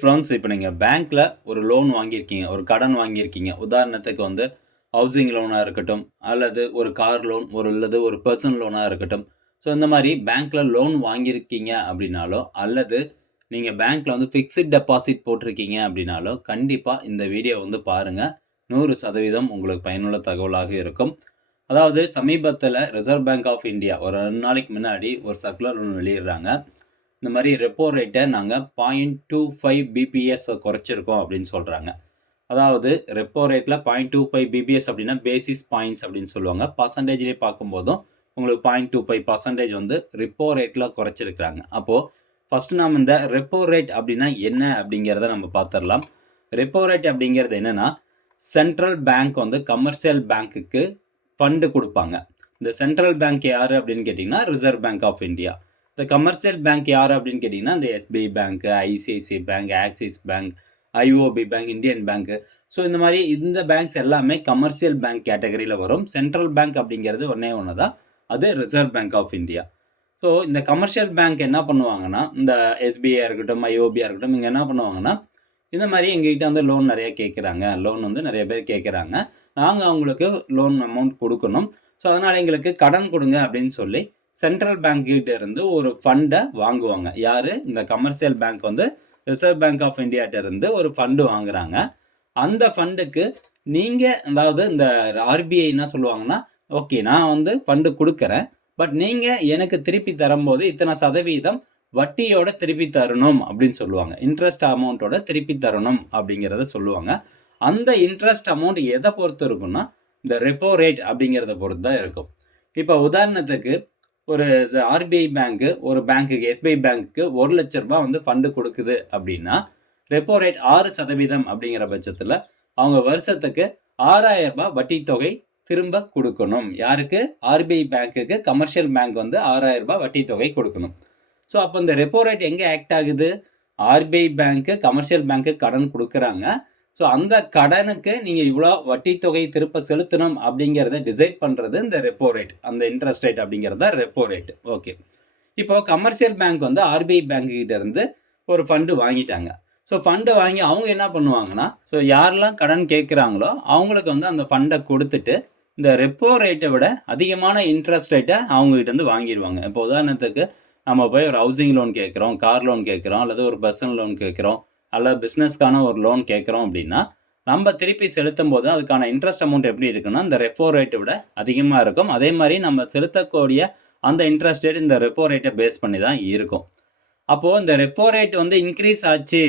Friends இப்போ நீங்கள் பேங்க்கில் ஒரு லோன் வாங்கியிருக்கீங்க ஒரு கடன் வாங்கியிருக்கீங்க. உதாரணத்துக்கு வந்து ஹவுசிங் லோனாக இருக்கட்டும் அல்லது ஒரு கார் லோன் ஒரு அல்லது ஒரு பர்சனல் லோனாக இருக்கட்டும். ஸோ இந்த மாதிரி பேங்க்கில் லோன் வாங்கியிருக்கீங்க அப்படின்னாலோ அல்லது நீங்கள் பேங்க்கில் வந்து ஃபிக்ஸட் டெபாசிட் போட்டிருக்கீங்க அப்படின்னாலோ கண்டிப்பாக இந்த வீடியோ வந்து பாருங்கள் நூறு சதவீதம் உங்களுக்கு பயனுள்ள தகவலாக இருக்கும். அதாவது சமீபத்தில் ரிசர்வ் பேங்க் ஆஃப் இந்தியா ஒரு ரெண்டு நாளைக்கு முன்னாடி ஒரு சர்க்குலர் ஒன்று வெளியிடுறாங்க. இந்த மாதிரி ரெப்போ ரேட்டை நாங்கள் பாயிண்ட் டூ ஃபைவ் பிபிஎஸ் குறைச்சிருக்கோம் அப்படின்னு சொல்கிறாங்க அதாவது ரெப்போ ரேட்டில் பாயிண்ட் டூ ஃபைவ் பிபிஎஸ் அப்படின்னா பேசிஸ் பாயிண்ட்ஸ் அப்படின்னு சொல்லுவாங்க. பர்சன்டேஜ்லேயே பார்க்கும்போதும் உங்களுக்கு பாயிண்ட் டூ ஃபைவ் பர்சன்டேஜ் வந்து ரெப்போ ரேட்டில் குறைச்சிருக்கிறாங்க. அப்போது ஃபஸ்ட்டு நாம் இந்த ரெப்போ ரேட் அப்படின்னா என்ன அப்படிங்கிறத நம்ம பார்த்துடலாம். ரெப்போ ரேட் அப்படிங்கிறது என்னென்னா சென்ட்ரல் பேங்க் வந்து கமர்ஷியல் பேங்க்குக்கு ஃபண்டு கொடுப்பாங்க. இந்த சென்ட்ரல் பேங்க் யார் அப்படின்னு கேட்டிங்கன்னா ரிசர்வ் பேங்க் ஆஃப் இந்தியா இந்த கமர்ஷியல் பேங்க் யார் அப்படின்னு கேட்டிங்கன்னா இந்த SBI bank ICICI bank Axis bank IOB bank Indian பேங்க்கு ஸோ இந்த மாதிரி இந்த பேங்க்ஸ் எல்லாமே கமர்ஷியல் பேங்க் கேட்டகரியில் வரும். சென்ட்ரல் பேங்க் அப்படிங்கிறது ஒன்றே ஒன்று தான் அது Reserve Bank of India so இந்த கமர்ஷியல் பேங்க் என்ன பண்ணுவாங்கன்னா இந்த எஸ்பிஐயாக இருக்கட்டும் ஐஓபியாக இருக்கட்டும் இங்கே என்ன பண்ணுவாங்கன்னா இந்த மாதிரி எங்ககிட்ட வந்து லோன் நிறைய கேட்குறாங்க லோன் வந்து நிறைய பேர் கேட்குறாங்க நாங்கள் அவங்களுக்கு லோன் அமௌண்ட் கொடுக்கணும். ஸோ அதனால் எங்களுக்கு கடன் கொடுங்க அப்படின்னு சொல்லி சென்ட்ரல் பேங்க்கிட்ட இருந்து ஒரு ஃபண்டை வாங்குவாங்க. யார்? இந்த கமர்ஷியல் பேங்க் வந்து ரிசர்வ் பேங்க் ஆஃப் இந்தியாட்ட இருந்து ஒரு ஃபண்டு வாங்குறாங்க. அந்த ஃபண்டுக்கு நீங்கள் அதாவது இந்த ஆர்பிஐ என்ன சொல்லுவாங்கன்னா ஓகே நான் வந்து ஃபண்டு கொடுக்குறேன். பட் நீங்கள் எனக்கு திருப்பி தரும்போது இத்தனை சதவீதம் வட்டியோட திருப்பி தரணும் அப்படின்னு சொல்லுவாங்க. இன்ட்ரெஸ்ட் அமௌண்ட்டோட திருப்பி தரணும் அப்படிங்கிறத சொல்லுவாங்க. அந்த இன்ட்ரெஸ்ட் அமௌண்ட் எதை பொறுத்து இருக்குன்னா இந்த ரெப்போ ரேட் அப்படிங்கிறத பொறுத்து தான் இருக்கும். இப்போ உதாரணத்துக்கு ஒரு ஆர்பிஐ பேங்க்கு ஒரு பேங்க்குக்கு எஸ்பிஐ பேங்க்குக்கு ஒரு லட்ச ரூபா வந்து ஃபண்டு கொடுக்குது அப்படின்னா ரெப்போ ரேட் ஆறு சதவீதம் அப்படிங்கிற பட்சத்தில் அவங்க வருஷத்துக்கு ஆறாயிரம் ரூபாய் வட்டி தொகை திரும்ப கொடுக்கணும். யாருக்கு? ஆர்பிஐ பேங்க்குக்கு கமர்ஷியல் பேங்க் வந்து ஆறாயிரம் ரூபாய் வட்டி தொகை கொடுக்கணும். ஸோ அப்போ இந்த ரெப்போ ரேட் எங்கே ஆக்ட் ஆகுது? ஆர்பிஐ பேங்க்கு கமர்ஷியல் பேங்க்கு கடன் கொடுக்குறாங்க. ஸோ அந்த கடனுக்கு நீங்கள் இவ்வளோ வட்டி தொகை திருப்ப செலுத்தணும் அப்படிங்கிறத டிசைட் பண்ணுறது இந்த ரெப்போ ரேட் அந்த இன்ட்ரெஸ்ட் ரேட் அப்படிங்கிறது தான் ரெப்போ ரேட் ஓகே இப்போ கமர்ஷியல் பேங்க் வந்து ஆர்பிஐ பேங்க் இருந்து ஒரு ஃபண்டு வாங்கிட்டாங்க. ஸோ ஃபண்டை வாங்கி அவங்க என்ன பண்ணுவாங்கன்னா ஸோ யாரெல்லாம் கடன் கேட்குறாங்களோ அவங்களுக்கு வந்து அந்த ஃபண்டை கொடுத்துட்டு இந்த ரெப்போ ரேட்டை விட அதிகமான இன்ட்ரெஸ்ட் ரேட்டை அவங்ககிட்ட இருந்து வாங்கிடுவாங்க. இப்போ உதாரணத்துக்கு நம்ம போய் ஒரு ஹவுசிங் லோன் கேட்குறோம் கார் லோன் கேட்குறோம் அல்லது ஒரு பர்சனல் லோன் கேட்குறோம். அல்ல பிஸ்னஸ்க்கான ஒரு லோன் கேட்குறோம் அப்படின்னா நம்ம திருப்பி செலுத்தும் போது அதுக்கான இன்ட்ரெஸ்ட் அமௌண்ட் எப்படி இருக்குன்னா இந்த ரெப்போ ரேட்டை விட அதிகமாக இருக்கும். அதே மாதிரி நம்ம செலுத்தக்கூடிய அந்த இன்ட்ரெஸ்ட் ரேட் இந்த ரெப்போ ரேட்டை பேஸ் பண்ணி தான் இருக்கும். அப்போது இந்த ரெப்போ ரேட் வந்து இன்க்ரீஸ் ஆச்சு.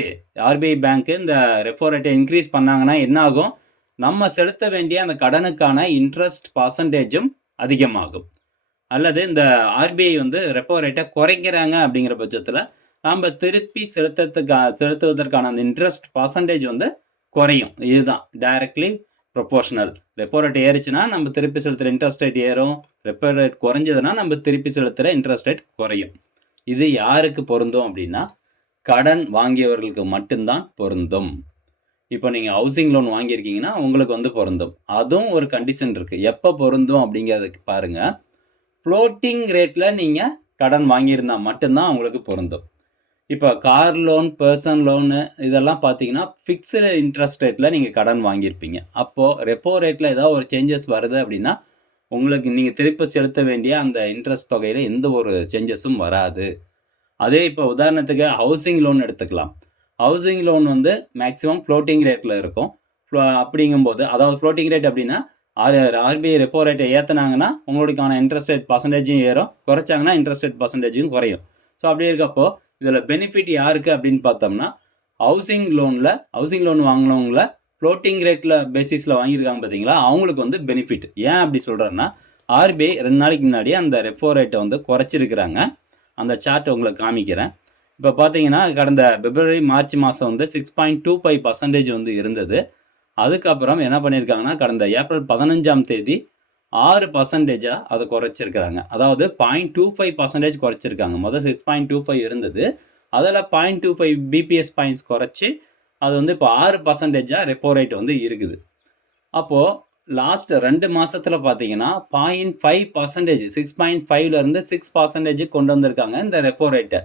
ஆர்பிஐ பேங்க்கு இந்த ரெப்போ ரேட்டை இன்க்ரீஸ் பண்ணாங்கன்னா என்ன ஆகும்? நம்ம செலுத்த வேண்டிய அந்த கடனுக்கான இன்ட்ரெஸ்ட் பர்சன்டேஜும் அதிகமாகும். அல்லது இந்த ஆர்பிஐ வந்து ரெப்போ ரேட்டை குறைக்கிறாங்க அப்படிங்கிற பட்சத்தில் நம்ம திருப்பி செலுத்துறதுக்கா செலுத்துவதற்கான அந்த இன்ட்ரெஸ்ட் பர்சன்டேஜ் வந்து குறையும். இதுதான். டைரக்ட்லி ப்ரொபோஷனல் ரெப்போ ரேட் ஏறிச்சுன்னா நம்ம திருப்பி செலுத்துகிற இன்ட்ரெஸ்ட் ரேட் ஏறும். ரெப்போ ரேட் குறைஞ்சதுன்னா நம்ம திருப்பி செலுத்துகிற இன்ட்ரெஸ்ட் ரேட் குறையும். இது யாருக்கு பொருந்தும் அப்படின்னா கடன் வாங்கியவர்களுக்கு மட்டும்தான் பொருந்தும். இப்போ நீங்கள் ஹவுசிங் லோன் வாங்கியிருக்கீங்கன்னா உங்களுக்கு வந்து பொருந்தும். அதுவும் ஒரு கண்டிஷன் இருக்குது எப்போ பொருந்தும் அப்படிங்கிறதுக்கு பாருங்கள் ஃப்ளோட்டிங் ரேட்டில் நீங்கள் கடன் வாங்கியிருந்தால் மட்டும்தான் உங்களுக்கு பொருந்தும். இப்போ கார் லோன் பர்சன் லோனு இதெல்லாம் பார்த்தீங்கன்னா ஃபிக்ஸ்டு இன்ட்ரெஸ்ட் ரேட்டில் நீங்கள் கடன் வாங்கியிருப்பீங்க. அப்போது ரெப்போ ரேட்டில் ஏதாவது ஒரு சேஞ்சஸ் வருது அப்படின்னா உங்களுக்கு நீங்கள் திருப்பி செலுத்த வேண்டிய அந்த இன்ட்ரெஸ்ட் தொகையில் எந்த ஒரு சேஞ்சஸும் வராது. அதே இப்போ உதாரணத்துக்கு ஹவுசிங் லோன் எடுத்துக்கலாம். ஹவுசிங் லோன் வந்து மேக்ஸிமம் ஃப்ளோட்டிங் ரேட்டில் இருக்கும். அப்படிங்கும்போது அதாவது ஃப்ளோட்டிங் ரேட் அப்படின்னா ஆர் ஆர்பிஐ ரெப்போ ரேட்டை ஏற்றுனாங்கன்னா உங்களுக்கான இன்ட்ரெஸ்ட் ரேட் பர்சன்டேஜும் ஏறும். குறைச்சாங்கன்னா இன்ட்ரெஸ்ட் ரேட் பர்சன்டேஜும் குறையும். ஸோ அப்படி இருக்கப்போ இதில் பெனிஃபிட் யாருக்கு அப்படின்னு பார்த்தோம்னா ஹவுசிங் லோனில் ஹவுசிங் லோன் வாங்கினவங்கள ஃப்ளோட்டிங் ரேட்டில் பேசிஸில் வாங்கியிருக்காங்க பார்த்தீங்களா? அவங்களுக்கு வந்து பெனிஃபிட் ஏன் அப்படி சொல்கிறேன்னா ஆர்பிஐ ரெண்டு நாளைக்கு முன்னாடி அந்த ரெப்போ ரேட்டை வந்து குறைச்சிருக்கிறாங்க. அந்த சார்ட் உங்களுக்கு காமிக்கிறேன். இப்போ பார்த்தீங்கன்னா கடந்த பிப்ரவரி மார்ச் மாதம் வந்து six point two five percentage வந்து இருந்தது. அதுக்கப்புறம் என்ன பண்ணியிருக்காங்கன்னா கடந்த ஏப்ரல் பதினஞ்சாம் தேதி ஆறு பர்சன்டேஜாக அதை குறைச்சிருக்கிறாங்க. அதாவது பாயிண்ட் டூ ஃபைவ் பர்சன்டேஜ் குறைச்சிருக்காங்க. முதல் சிக்ஸ் பாயிண்ட் டூ ஃபைவ் இருந்தது. அதில் point two five BPS points குறைச்சி அது வந்து இப்போ ஆறு பர்சன்டேஜாக ரெப்போ ரேட் வந்து இருக்குது. அப்போது லாஸ்ட் ரெண்டு மாதத்தில் பார்த்தீங்கன்னா point five percentage six point ஃபைவ்லேருந்து சிக்ஸ் பர்சன்டேஜ் கொண்டு வந்திருக்காங்க இந்த ரெப்போ ரேட்டை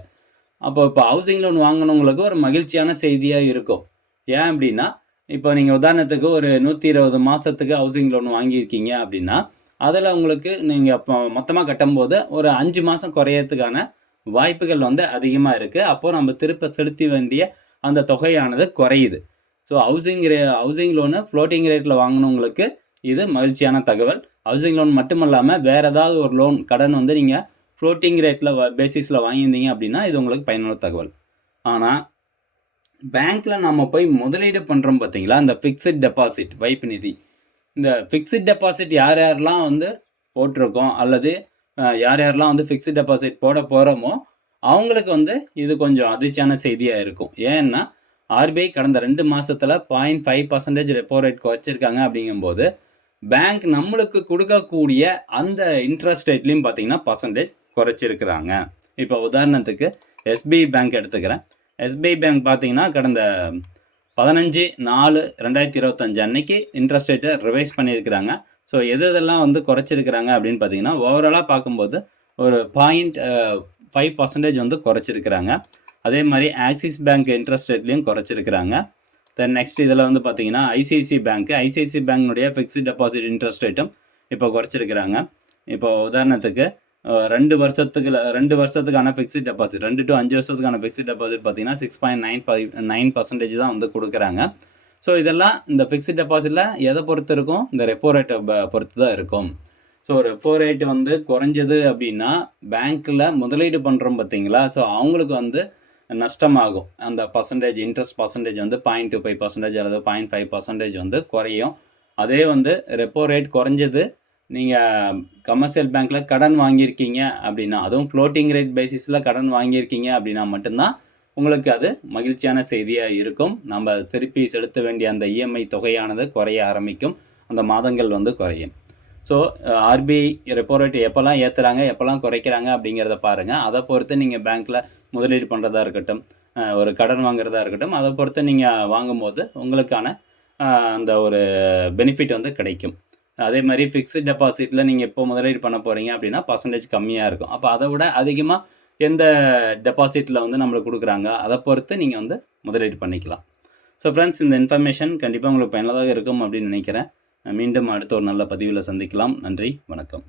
அப்போ இப்போ ஹவுசிங் லோன் வாங்கினவங்களுக்கு ஒரு மகிழ்ச்சியான செய்தியாக இருக்கும். ஏன் அப்படின்னா இப்போ நீங்கள் உதாரணத்துக்கு ஒரு நூற்றி இருபது மாதத்துக்கு ஹவுசிங் லோன் வாங்கியிருக்கீங்க அப்படின்னா அதில் உங்களுக்கு நீங்கள் அப்போ மொத்தமாக கட்டும்போது ஒரு அஞ்சு மாதம் குறையறதுக்கான வாய்ப்புகள் வந்து அதிகமாக இருக்குது அப்போது நம்ம திருப்ப செலுத்தி வேண்டிய அந்த தொகையானது குறையுது. ஸோ ஹவுசிங் ரே ஹவுசிங் லோனு ஃப்ளோட்டிங் ரேட்டில் வாங்கினவங்களுக்கு இது மகிழ்ச்சியான தகவல். ஹவுசிங் லோன் மட்டும் இல்லாமல் வேறு ஏதாவது ஒரு லோன் கடன் வந்து நீங்கள் ஃப்ளோட்டிங் ரேட்டில் பேசிஸில் வாங்கியிருந்தீங்க அப்படின்னா இது உங்களுக்கு பயனுள்ள தகவல். ஆனால் பேங்க்கில் நம்ம போய் முதலீடு பண்ணுறோம் பார்த்தீங்களா அந்த ஃபிக்ஸட் டெபாசிட் வைப்பு நிதி. இந்த ஃபிக்ஸட் டெபாசிட் யார் யாரெல்லாம் வந்து போட்டிருக்கோம் அல்லது யார் யாரெல்லாம் வந்து ஃபிக்ஸட் டெபாசிட் போட போகிறோமோ அவங்களுக்கு வந்து இது கொஞ்சம் அதிர்ச்சியான செய்தியாக இருக்கும். ஏன்னா ஆர்பிஐ கடந்த ரெண்டு மாதத்தில் point five percentage repo rate குறைச்சிருக்காங்க அப்படிங்கும்போது பேங்க் நம்மளுக்கு கொடுக்கக்கூடிய அந்த இன்ட்ரெஸ்ட் ரேட்லேயும் பார்த்தீங்கன்னா பர்சன்டேஜ் குறைச்சிருக்கிறாங்க. இப்போ உதாரணத்துக்கு எஸ்பிஐ பேங்க் எடுத்துக்கிறேன். எஸ்பிஐ பேங்க் பார்த்தீங்கன்னா கடந்த பதினஞ்சு நாலு ரெண்டாயிரத்தி இருபத்தஞ்சு அன்னைக்கு இன்ட்ரெஸ்ட் ரேட்டை ரிவைஸ் பண்ணியிருக்கிறாங்க. ஸோ எது இதெல்லாம் வந்து குறைச்சிருக்கிறாங்க அப்படின்னு பார்த்தீங்கன்னா ஓவராலாக பார்க்கும்போது ஒரு பாயிண்ட் ஃபைவ் பர்சன்டேஜ் வந்து குறைச்சிருக்கிறாங்க. அதே மாதிரி ஆக்சிஸ் பேங்க் இன்ட்ரெஸ்ட் ரேட்லேயும் குறைச்சிருக்கிறாங்க. தென் நெக்ஸ்ட் இதில் வந்து பார்த்தீங்கன்னா ஐசிஐசி பேங்க் ஐசிஐசி பேங்க்னுடைய ஃபிக்ஸ்டு டெபாசிட் இன்ட்ரெஸ்ட் ரேட்டும் இப்போ குறைச்சிருக்கிறாங்க. இப்போ உதாரணத்துக்கு ரெண்டு வருஷத்துக்கு ரெண்டு வருஷத்துக்கான ஃபிக்ஸ்ட் டெபாசிட் ரெண்டு டு அஞ்சு வருஷத்துக்கான ஃபிக்ஸ்டு டெபாசிட் பார்த்தீங்கன்னா six point nine five nine percentage தான் வந்து கொடுக்குறாங்க. ஸோ இதெல்லாம் இந்த ஃபிக்ஸ்ட் டெபாசிட்டில் எதை பொறுத்து இருக்கும்? இந்த ரெப்போ ரேட்டை பொறுத்து தான் இருக்கும். ஸோ ரெப்போ ரேட் வந்து குறைஞ்சது அப்படின்னா பேங்க்கில் முதலீடு பண்ணுறோம் பார்த்தீங்களா? ஸோ அவங்களுக்கு வந்து நஷ்டமாகும். அந்த பர்சன்டேஜ் இன்ட்ரெஸ்ட் பர்சன்டேஜ் வந்து பாயிண்ட் டூ ஃபைவ் பர்சன்டேஜ் அல்லது பாயிண்ட் ஃபைவ் பர்சன்டேஜ் வந்து குறையும். அதே வந்து ரெப்போ ரேட் குறைஞ்சது நீங்கள் கமர்ஷியல் பேங்க்கில் கடன் வாங்கியிருக்கீங்க அப்படின்னா அதுவும் ஃப்ளோட்டிங் ரேட் பேசிஸில் கடன் வாங்கியிருக்கீங்க அப்படின்னா மட்டும்தான் உங்களுக்கு அது மகிழ்ச்சியான செய்தியாக இருக்கும். நம்ம திருப்பி செலுத்த வேண்டிய அந்த இஎம்ஐ தொகையானது குறைய ஆரம்பிக்கும். அந்த மாதங்கள் வந்து குறையும். ஸோ ஆர்பிஐ ரெப்போ ரேட் எப்போல்லாம் ஏற்றுறாங்க எப்போல்லாம் குறைக்கிறாங்க அப்படிங்கிறத பாருங்கள் அதை பொறுத்து நீங்கள் பேங்க்கில் முதலீடு பண்ணுறதா இருக்கட்டும் ஒரு கடன் வாங்குறதா இருக்கட்டும் அதை பொறுத்து நீங்கள் வாங்கும்போது உங்களுக்கான அந்த ஒரு பெனிஃபிட் வந்து கிடைக்கும். அதே மாதிரி ஃபிக்ஸ்டு டெபாசிட்டில் நீங்கள் எப்போ முதலீடு பண்ண போகிறீங்க அப்படின்னா பர்சன்டேஜ் கம்மியாக இருக்கும். அப்போ அதை விட அதிகமாக எந்த டெபாசிட்டில் வந்து நம்மளுக்கு கொடுக்குறாங்க அதை பொறுத்து நீங்கள் வந்து முதலீடு பண்ணிக்கலாம். ஸோ ஃப்ரெண்ட்ஸ் இந்த இன்ஃபர்மேஷன் கண்டிப்பாக உங்களுக்கு பயனுள்ளதாக இருக்கும் அப்படின்னு நினைக்கிறேன். மீண்டும் அடுத்த ஒரு நல்ல பதிவில் சந்திக்கலாம். நன்றி வணக்கம்.